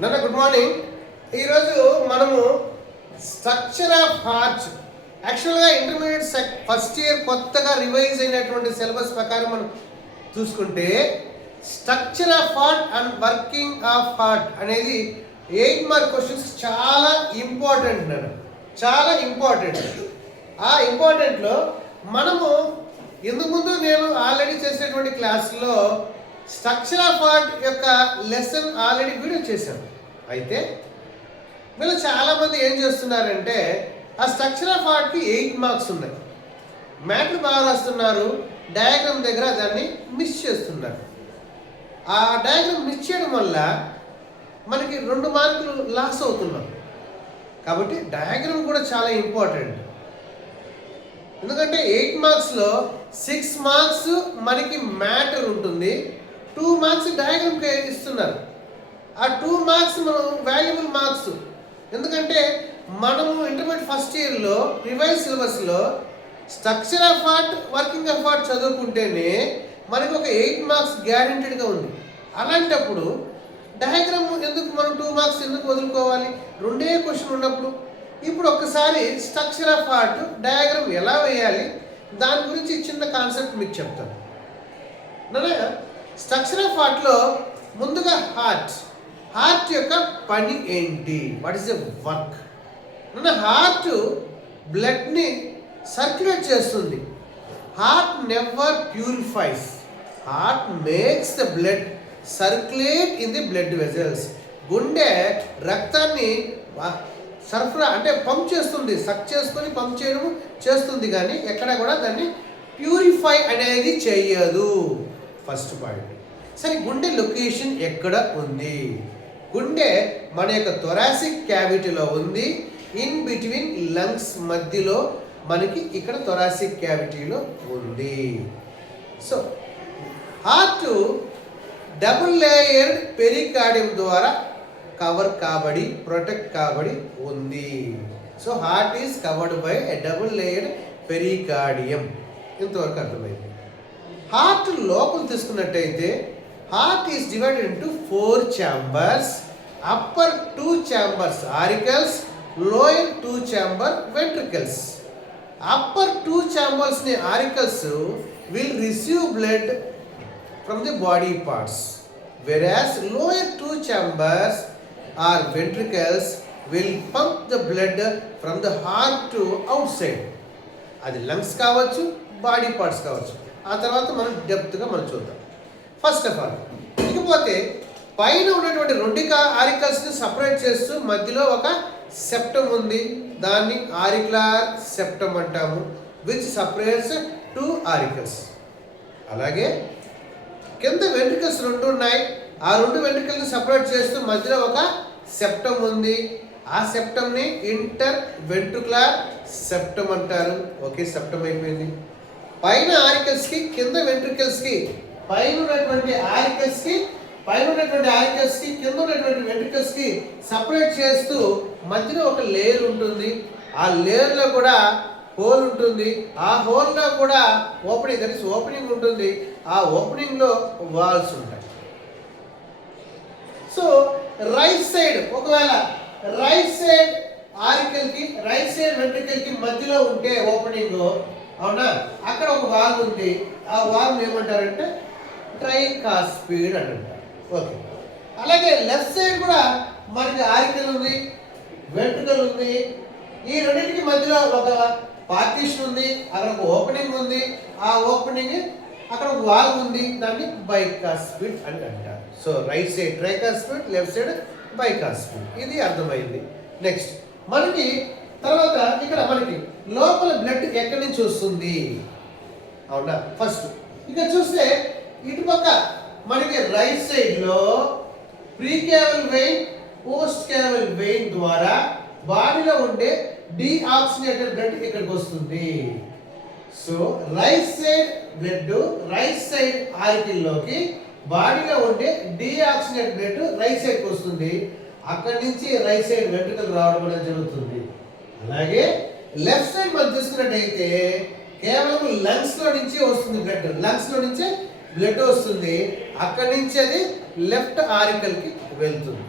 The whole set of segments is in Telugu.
నాన్న గుడ్ మార్నింగ్. ఈరోజు మనము స్ట్రక్చర్ ఆఫ్ హార్ట్ యాక్చువల్గా ఇంటర్మీడియట్ ఫస్ట్ ఇయర్ కొత్తగా రివైజ్ అయినటువంటి సిలబస్ ప్రకారం మనం చూసుకుంటే structure of heart and working of heart అనేది 8 మార్క్ క్వశ్చన్స్ చాలా ఇంపార్టెంట్ నాన్న, చాలా ఇంపార్టెంట్. ఆ ఇంపార్టెంట్లో మనము ఇందుకు ముందు నేను ఆల్రెడీ చేసేటువంటి క్లాసులో స్ట్రక్చర్ ఆఫ్ హార్ట్ యొక్క లెసన్ ఆల్రెడీ వీడియో చేశాను. అయితే వీళ్ళు చాలామంది ఏం చేస్తున్నారంటే ఆ స్ట్రక్చర్ ఆఫ్ హార్ట్కి 8 మార్క్స్ ఉన్నాయి, మ్యాటర్ బాగా రాస్తున్నారు, డయాగ్రామ్ దగ్గర దాన్ని మిస్ చేస్తున్నారు. ఆ డయాగ్రామ్ మిస్ చేయడం వల్ల మనకి 2 మార్కులు లాస్ అవుతున్నాం. కాబట్టి డయాగ్రామ్ కూడా చాలా ఇంపార్టెంట్. ఎందుకంటే 8 మార్క్స్లో 6 మార్క్స్ మనకి మ్యాటర్ ఉంటుంది, 2 మార్క్స్ డయాగ్రామ్కి ఇస్తున్నారు. ఆ 2 మార్క్స్ మనం వాల్యుబుల్ మార్క్స్. ఎందుకంటే మనము ఇంటర్మీడియట్ ఫస్ట్ ఇయర్లో రివైజ్ సిలబస్లో structure of heart working of heart చదువుకుంటేనే మనకి ఒక 8 మార్క్స్ గ్యారెంటెడ్గా ఉంది. అలాంటప్పుడు డయాగ్రామ్ ఎందుకు మనం 2 మార్క్స్ ఎందుకు వదులుకోవాలి? 2 క్వశ్చన్ ఉన్నప్పుడు. ఇప్పుడు ఒక్కసారి స్ట్రక్చర్ ఆఫ్ హార్ట్ డయాగ్రామ్ ఎలా వేయాలి దాని గురించి చిన్న కాన్సెప్ట్ మీకు చెప్తాను. స్ట్రక్చర్ ఆఫ్ హార్ట్లో ముందుగా హార్ట్ యొక్క పని ఏంటి? What is the work? Heart బ్లడ్ని సర్క్యులేట్ చేస్తుంది. Heart never purifies, heart makes the blood circulate in the blood vessels. గుండె రక్తాన్ని సరఫరా అంటే పంప్ చేస్తుంది, సక్ చేసుకొని పంప్ చేయడం చేస్తుంది, కానీ ఎక్కడ కూడా దాన్ని ప్యూరిఫై అనేది చెయ్యదు. First point. సరే, గుండె లొకేషన్ ఎక్కడ ఉంది? గుండె మన యొక్క థొరాసిక్ క్యావిటీలో ఉంది, ఇన్ బిట్వీన్ లంగ్స్ మధ్యలో మనకి ఇక్కడ థొరాసిక్ క్యావిటీలో ఉంది. So heart double layered pericardium ద్వారా కవర్ కాబడి ప్రొటెక్ట్ కాబడి ఉంది. So heart is covered by a double layered pericardium. ఇంతవరకు అర్థమైంది. హార్ట్ లోపల తీసుకున్నట్టయితే heart is divided into 4 chambers. Upper 2 chambers auricles, lower 2 chamber ventricles. Upper 2 chambers ని auricles will receive blood from the body parts, whereas lower 2 chambers or ventricles will pump the blood from the heart to outside. అది లంగ్స్ కావచ్చు, బాడీ పార్ట్స్ కావచ్చు. ఆ తర్వాత మనం డెప్త్గా మనం చూద్దాం. ఫస్ట్ ఆఫ్ ఆల్ ఇకపోతే పైన ఉన్నటువంటి 2 ఆరికల్స్ని సపరేట్ చేస్తూ మధ్యలో ఒక సెప్టమ్ ఉంది, దాన్ని ఆరిక్యులర్ సెప్టమ్ అంటాము, విచ్ సపరేట్స్ 2 ఆరికల్స్. అలాగే కింద వెంట్రికల్స్ 2 ఉన్నాయి, ఆ 2 వెంట్రికల్ని సపరేట్ చేస్తూ మధ్యలో ఒక సెప్టమ్ ఉంది, ఆ సెప్టమ్ని ఇంటర్ వెంట్రుకులర్ సెప్టమ్ అంటారు. ఓకే, సెప్టమ్ అయిపోయింది. పైన ఆరికల్స్కి కింద వెంట్రికల్స్కి పైన ఉన్నటువంటి ఆరికల్స్కి కింద ఉన్నటువంటి వెంట్రికల్స్కి సపరేట్ చేస్తూ మధ్యలో ఒక లేయర్ ఉంటుంది, ఆ లేయర్లో కూడా హోల్ ఉంటుంది, ఆ హోల్లో కూడా ఓపెనింగ్ ఉంటుంది, ఆ ఓపెనింగ్లో వాల్స్ ఉంటాయి. సో రైట్ సైడ్ ఒకవేళ రైట్ సైడ్ వెంట్రికల్కి మధ్యలో ఉంటే ఓపెనింగ్, అవునా, అక్కడ ఒక వాల్వ్ ఉంది, ఆ వాల్వ్ ఏమంటారంటే ట్రైకాస్పిడ్ అని అంటారు. ఓకే, అలాగే లెఫ్ట్ సైడ్ కూడా మనకి ఆరికల్ ఉంది, వెంట్రుకల్ ఉంది, ఈ రెండింటికి మధ్యలో ఒక పార్టీషన్ ఉంది, అక్కడ ఒక ఓపెనింగ్ ఉంది, ఆ ఓపెనింగ్ అక్కడ ఒక వాల్వ్ ఉంది, దాన్ని బైకాస్పిడ్ అని అంటారు. So right side tricuspid, left side bicuspid. ఇది అర్థమైంది. నెక్స్ట్ మనకి తర్వాత ఇక్కడ మనకి లోపల బ్లడ్ ఎక్కడి నుంచి వస్తుంది? అవునా, ఫస్ట్ ఇక్కడ చూస్తే ఇటుపక్క మనకి రైట్ సైడ్లో precaval vein, post caval vein ద్వారా బాడీలో ఉండే డీఆక్సిజనేటెడ్ బ్లడ్ ఇక్కడికి వస్తుంది. So right side blood right side ఆరికిల్లోకి బాడీలో ఉండే డీఆక్సిజనేటెడ్ బ్లడ్ రైట్ సైడ్కి వస్తుంది, అక్కడి నుంచి రైట్ సైడ్ వెంట్రుకలు రావడం అనేది జరుగుతుంది. అలాగే లెఫ్ట్ సైడ్ మనం తీసుకున్నట్టయితే కేవలం లంగ్స్లో నుంచి వస్తుంది బ్లడ్, లంగ్స్లో నుంచే బ్లడ్ వస్తుంది, అక్కడి నుంచి అది లెఫ్ట్ ఆరికల్కి వెళ్తుంది.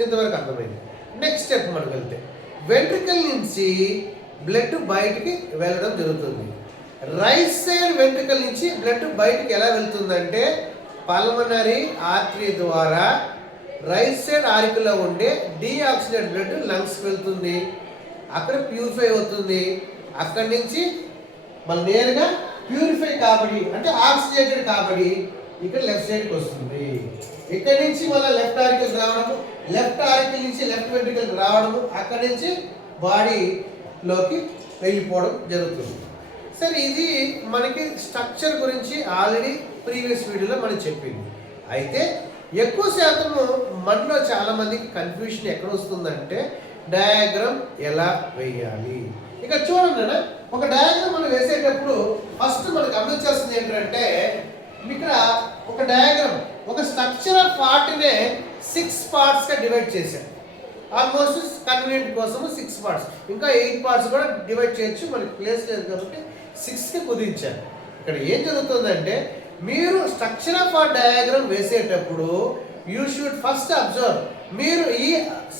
ఇంతవరకు అర్థమైంది. నెక్స్ట్ స్టెప్ మనం వెళ్తే వెంట్రికల్ నుంచి బ్లడ్ బయటికి వెళ్ళడం జరుగుతుంది. రైట్ సైడ్ వెంట్రికల్ నుంచి బ్లడ్ బయటికి ఎలా వెళ్తుందంటే పల్మనరీ ఆర్టరీ ద్వారా రైట్ సైడ్ ఆరికలో ఉండే డీఆక్సిజనేట్ బ్లడ్ లంగ్స్కి వెళ్తుంది, అక్కడ ప్యూరిఫై అవుతుంది. అక్కడి నుంచి మళ్ళీ నేరుగా ప్యూరిఫై కాబట్టి అంటే ఆక్సిజనేటెడ్ కాబట్టి ఇక్కడ లెఫ్ట్ సైడ్కి వస్తుంది. ఇక్కడ నుంచి మళ్ళీ లెఫ్ట్ ఆరికల్ రావడము, లెఫ్ట్ ఆరికల్ నుంచి లెఫ్ట్ వెంట్రికల్ రావడము, అక్కడి నుంచి బాడీలోకి వెళ్ళిపోవడం జరుగుతుంది. సరే, ఇది మనకి స్ట్రక్చర్ గురించి ఆల్రెడీ ప్రీవియస్ వీడియోలో మనం చెప్పింది. అయితే ఎక్కువ శాతము మనలో చాలా మందికి కన్ఫ్యూషన్ ఎక్కడ వస్తుందంటే డయాగ్రామ్ ఎలా వేయాలి. ఇక చూడండి, ఒక డయాగ్రామ్ మనం వేసేటప్పుడు ఫస్ట్ మనం గమనించాల్సింది ఏంటంటే ఇక్కడ ఒక డయాగ్రామ్ ఒక స్ట్రక్చర్ ఆఫ్ పార్ట్నే 6 పార్ట్స్గా డివైడ్ చేశాం. ఆల్మోస్ట్ కన్వీనియంట్ కోసము 6 పార్ట్స్, ఇంకా 8 పార్ట్స్ కూడా డివైడ్ చేయొచ్చు, మనకి ప్లేస్ లేదు కాబట్టి 6కి కుదించాను. ఇక్కడ ఏం జరుగుతుందంటే మీరు స్ట్రక్చర్ ఆఫ్ ఆ డయాగ్రామ్ వేసేటప్పుడు యూ షుడ్ ఫస్ట్ అబ్జర్వ్. మీరు ఈ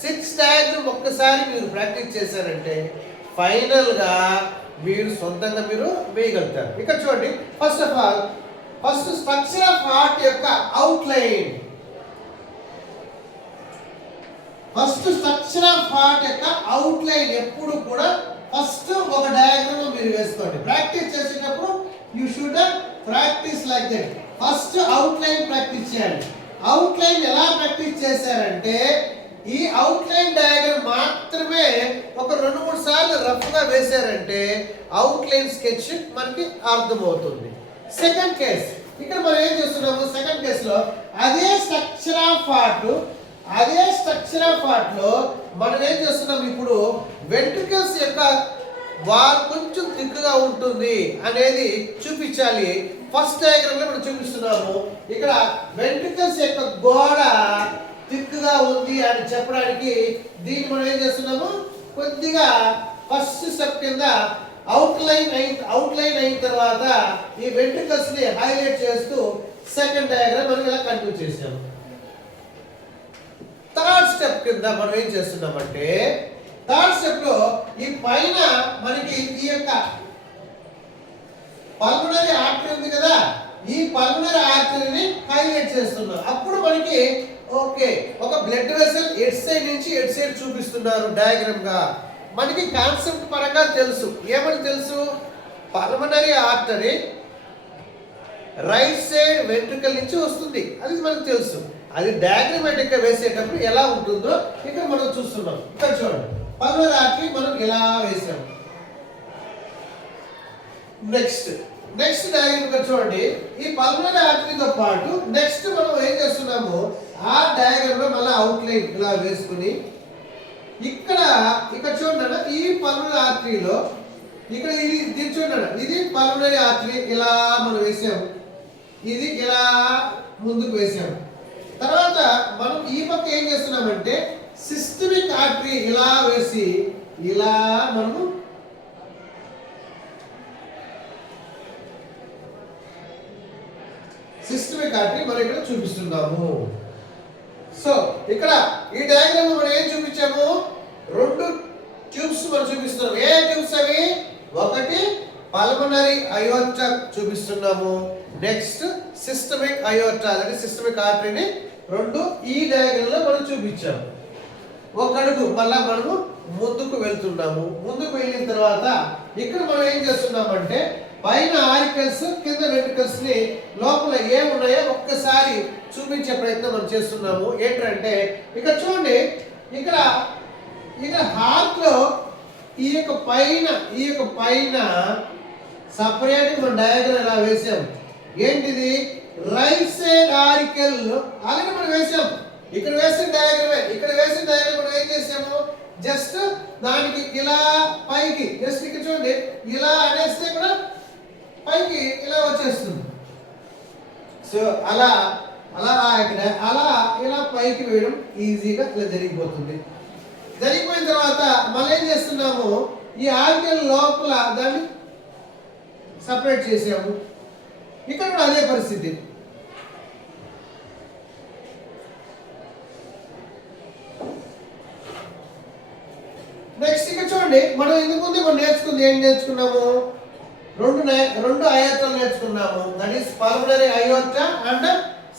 6 డయాగ్రామ్ ఒక్కసారి మీరు ప్రాక్టీస్ చేశారంటే ఫైనల్గా మీరు సొంతంగా మీరు వేయగలుగుతారు. ఇక్కడ చూడండి, first of all first structure of heart యొక్క outline. First structure of heart యొక్క అవుట్లైన్ ఎప్పుడు కూడా ఫస్ట్ ఒక డయాగ్రామ్ మీరు వేసుకోండి. ప్రాక్టీస్ చేసేటప్పుడు you should practice like that. First outline practice చేయాలి. అవుట్లైన్ ఎలా ప్రాక్టీస్ చేశారంటే ఈ అవుట్లైన్ డయాగ్రామ్ మాత్రమే ఒక 2-3 సార్లు రఫ్గా వేశారంటే అవుట్లైన్ స్కెచ్ మనకి అర్థమవుతుంది. సెకండ్ కేస్, ఇక్కడ మనం ఏం చేస్తున్నాము, సెకండ్ కేసులో అదే స్ట్రక్చర్ ఆఫ్ హార్ట్ లో మనం ఏం చేస్తున్నాం, ఇప్పుడు వెంట్రికల్స్ యొక్క వాల్ కొంచెం థిక్గా ఉంటుంది అనేది చూపించాలి. ఫస్ట్ డయాగ్రామ్ లో మనం చూపిస్తున్నాము. ఇక్కడ వెంట్రికల్స్ యొక్క గోడ థిక్గా ఉంది అని చెప్పడానికి దీన్ని మనం ఏం చేస్తున్నాము, కొద్దిగా ఫస్ట్ స్టెప్ కింద అవుట్లైన్ అయిన తర్వాత ఈ వెంట్రికల్స్ ని హైలైట్ చేస్తూ సెకండ్ డయాగ్రామ్ మనం ఇలా కంటిన్యూ చేసాము. థర్డ్ స్టెప్ కింద మనం ఏం చేస్తున్నామంటే థర్డ్ స్టెప్ లో ఈ పైన మనకి ఈ యొక్క పల్మనరీ ఆర్టరీ ఉంది కదా, ఈ పల్మనరీ ఆర్టరీని హైలైట్ చేస్తున్నాం. అప్పుడు మనకి ఓకే, ఒక బ్లడ్ వెసల్ ఎడ్ సైడ్ నుంచి ఎడ్ సైడ్ చూపిస్తున్నారు డయాగ్రామ్ గా. మనకి కాన్సెప్ట్ పరంగా తెలుసు. ఏమని తెలుసు, pulmonary artery right side ventricle నుంచి వస్తుంది, అది మనకు తెలుసు. అది డయాగ్రమాటిక్ గా వేసేటప్పుడు ఎలా ఉంటుందో ఇక్కడ మనం చూస్తున్నాం. ఇక్కడ చూడండి, పల్మనరీ ఆర్టరీ మనం ఇలా వేసాము. నెక్స్ట్ డయాగ్రామ్ ఇక్కడ చూడండి, ఈ పల్మనరీ ఆర్టరీతో పాటు నెక్స్ట్ మనం ఏం చేస్తున్నాము, ఆ డయాగ్రామ్ లో మళ్ళీ అవుట్లైన్ ఇలా వేసుకుని ఇక్కడ చూడండి, ఈ పల్మనరీ ఆర్టరీలో ఇక్కడ ఇది చూడండి, ఇది పల్మనరీ ఆర్టరీ ఇలా మనం వేసాము, ఇది ఇలా ముందుకు వేసాము. తర్వాత మనం ఈ పక్క ఏం చేస్తున్నామంటే సిస్టమిక్ ఆర్టరీ ఇలా వేసి ఇలా మనము సిస్టమిక్ ఆర్టరీ మనం ఇక్కడ చూపిస్తున్నాము. సో ఇక్కడ ఈ డయాగ్రామ్ మనం ఏం చూపించాము, 2 ట్యూబ్స్ మనం చూపిస్తున్నాము. ఏ ట్యూబ్స్ అవి, ఒకటి పల్మనరీ అయోర్టా చూపిస్తున్నాము, నెక్స్ట్ సిస్టమిక్ అయోర్టా అంటే సిస్టమిక్ ఆర్టరీని 2 ఈ డయాగ్రామ్ లో మనం చూపించాము. ఒక అడుగు మళ్ళా మనము ముందుకు వెళ్తున్నాము. ముందుకు వెళ్ళిన తర్వాత ఇక్కడ మనం ఏం చేస్తున్నామంటే పైన ఆరికల్స్ కింద వెంట్రికల్స్ ని లోపల ఏమున్నాయో ఒక్కసారి చూపించే ప్రయత్నం మనం చేస్తున్నాము. ఏంటంటే ఇక్కడ చూడండి, ఇక్కడ హార్ట్ లో ఈ యొక్క పైన సపరేట్ మనం డయాగ్రామ్ ఇలా వేసాం. ఏంటిది, రైట్ సైడ్ ఆరికల్ అలాగే మనం వేసాం. ఇక్కడ వేసిన డయాగ్రామ్ మనం ఏం చేసాము, జస్ట్ దానికి ఇలా పైకి జస్ట్ ఇక్కడ చూడండి ఇలా అనేస్తే కూడా పైకి ఇలా వచ్చేస్తుంది. సో అలా ఇలా పైకి వేయడం ఈజీగా ఇలా జరిగిపోతుంది. జరిగిపోయిన తర్వాత మళ్ళీ ఏం చేస్తున్నాము, ఈ ఆర్గన్ లోపల దాన్ని సపరేట్ చేసాము. ఇక్కడ కూడా అదే పరిస్థితి. చూడండి, మనం ఇంతకు ముందు మనం నేర్చుకుంది ఏం నేర్చుకున్నాము? రెండు అయోర్టాలు నేర్చుకున్నాము. That is pulmonary aorta and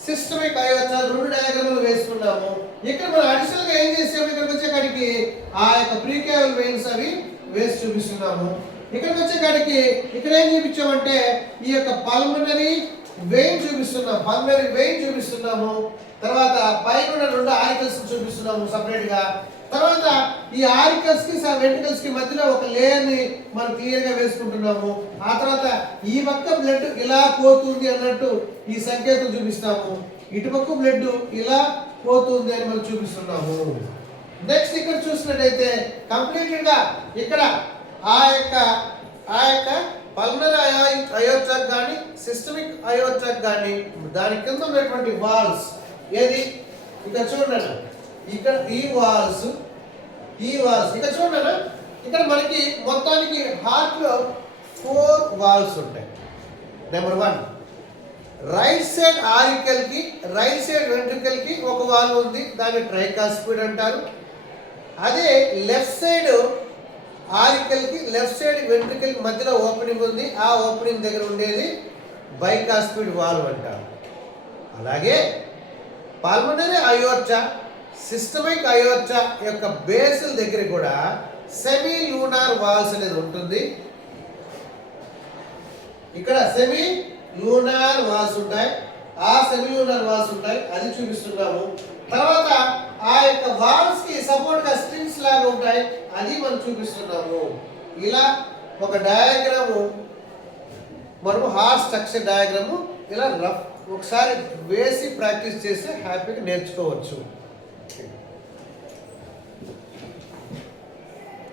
systemic aorta. రెండు డయాగ్రాములు వేసుకున్నాము. ఇక్కడ మనం అడిషనల్ గా ఏం చేసాము? ఇక్కడికి వచ్చేకాడికి ఆ యొక్క ప్రీకేవల్ వెయిన్స్ అవి వేసి చూపిస్తున్నాము. ఇక్కడికి వచ్చేకాడికి ఇక్కడ ఏం చూపించామంటే ఈ యొక్క పల్మనరీ వెయిన్ చూపిస్తున్నాము. పల్మనరీ వెయిన్ చూపిస్తున్నాము. తర్వాత పైన ఉన్న రెండు ఆరికల్స్ చూపిస్తున్నాము సపరేట్ గా. తర్వాత ఈ ఆరికల్స్ కి వెంట్రికల్స్ కి మధ్యలో ఒక లేయర్ ని మనం క్లియర్ గా వేసుకుంటున్నాము. ఆ తర్వాత ఈ పక్క బ్లడ్ ఇలా పోతుంది అన్నట్టు ఈ సంకేతం చూపిస్తాము. ఇటుపక్క బ్లడ్ ఇలా పోతుంది అని మనం చూపిస్తున్నాము. నెక్స్ట్ ఇక్కడ చూసినట్టయితే కంప్లీటెడ్ గా ఇక్కడ ఆ యొక్క పల్మనరీ అయోర్టాక్ కానీ సిస్టమిక్ అయోర్టాక్ కానీ దాని కింద ఉన్నటువంటి వాల్స్ ఏది ఇక్కడ చూడండి. ఇక్కడ ఈ వాల్స్ ఇక్కడ చూడండి. ఇక్కడ మనకి మొత్తానికి హార్ట్ లో 4 వాల్స్ ఉంటాయి. నెంబర్ 1, రైట్ సైడ్ ఆరికల్ కి రైట్ సైడ్ వెంట్రికల్ కి ఒక వాల్వ్ ఉంది, దాన్ని ట్రైకాస్పిడ్ అంటారు. అదే లెఫ్ట్ సైడ్ ఆరికల్ కి లెఫ్ట్ సైడ్ వెంట్రికల్ కి మధ్యలో ఓపెనింగ్ ఉంది, ఆ ఓపెనింగ్ దగ్గర ఉండేది బైకాస్పిడ్ వాల్వ్ అంటారు. అలాగే పల్మనరీ అయోర్టా సిస్టమిక్ అయోర్టా యొక్క బేసుల దగ్గర కూడా సెమీ లూనార్ వాల్స్ అనేది ఉంటుంది. ఇక్కడ సెమీ లూనార్ వాల్స్ ఉంటాయి, ఆ సెమీ లూనార్ వాల్స్ ఉంటాయి, అది చూపిస్తున్నాము. తర్వాత ఆ యొక్క వాల్స్ కి సపోర్ట్ గా స్ట్రింగ్స్ లాగా ఉంటాయి, అది మనం చూపిస్తున్నాము. ఇలా ఒక డయాగ్రాము మనము హార్ట్ స్ట్రక్చర్ డయాగ్రాము ఇలా రఫ్ ఒకసారి వేసి ప్రాక్టీస్ చేస్తే హ్యాపీగా నేర్చుకోవచ్చు.